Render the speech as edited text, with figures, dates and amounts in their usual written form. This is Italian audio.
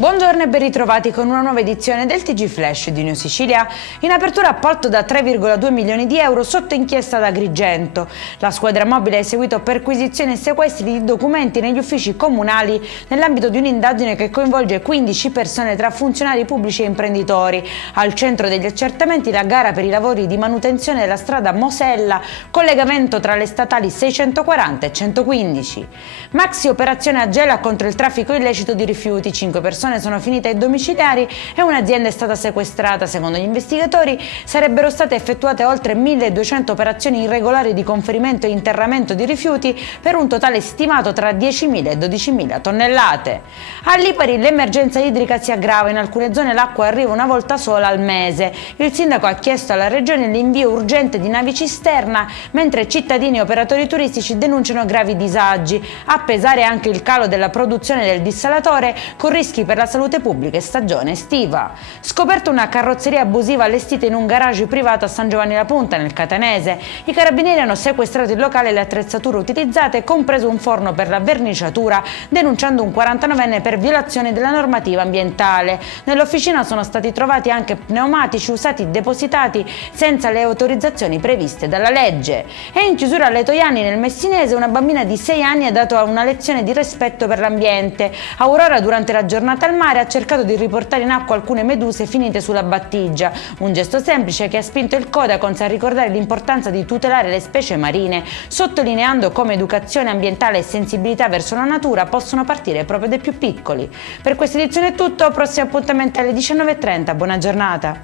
Buongiorno e ben ritrovati con una nuova edizione del TG Flash di New Sicilia. In apertura appalto da 3,2 milioni di euro sotto inchiesta da Agrigento. La squadra mobile ha eseguito perquisizioni e sequestri di documenti negli uffici comunali nell'ambito di un'indagine che coinvolge 15 persone tra funzionari pubblici e imprenditori. Al centro degli accertamenti la gara per i lavori di manutenzione della strada Mosella, collegamento tra le statali 640 e 115. Maxi operazione a Gela contro il traffico illecito di rifiuti. 5 persone sono finite ai domiciliari e un'azienda è stata sequestrata. Secondo gli investigatori sarebbero state effettuate oltre 1200 operazioni irregolari di conferimento e interramento di rifiuti per un totale stimato tra 10.000 e 12.000 tonnellate. A Lipari l'emergenza idrica si aggrava, in alcune zone l'acqua arriva una volta sola al mese. Il sindaco ha chiesto alla regione l'invio urgente di navi cisterna, mentre cittadini e operatori turistici denunciano gravi disagi. A pesare anche il calo della produzione del dissalatore, con rischi per la salute pubblica e stagione estiva. Scoperta una carrozzeria abusiva allestita in un garage privato a San Giovanni La Punta, nel Catanese. I carabinieri hanno sequestrato il locale e le attrezzature utilizzate, compreso un forno per la verniciatura, denunciando un 49enne per violazione della normativa ambientale. Nell'officina sono stati trovati anche pneumatici usati depositati senza le autorizzazioni previste dalla legge. E in chiusura alle Toiani, nel Messinese, una bambina di 6 anni ha dato una lezione di rispetto per l'ambiente. Aurora, durante la giornata al mare, ha cercato di riportare in acqua alcune meduse finite sulla battigia, un gesto semplice che ha spinto il Codacons a ricordare l'importanza di tutelare le specie marine, sottolineando come educazione ambientale e sensibilità verso la natura possono partire proprio dai più piccoli. Per questa edizione è tutto, prossimo appuntamento alle 19:30, buona giornata.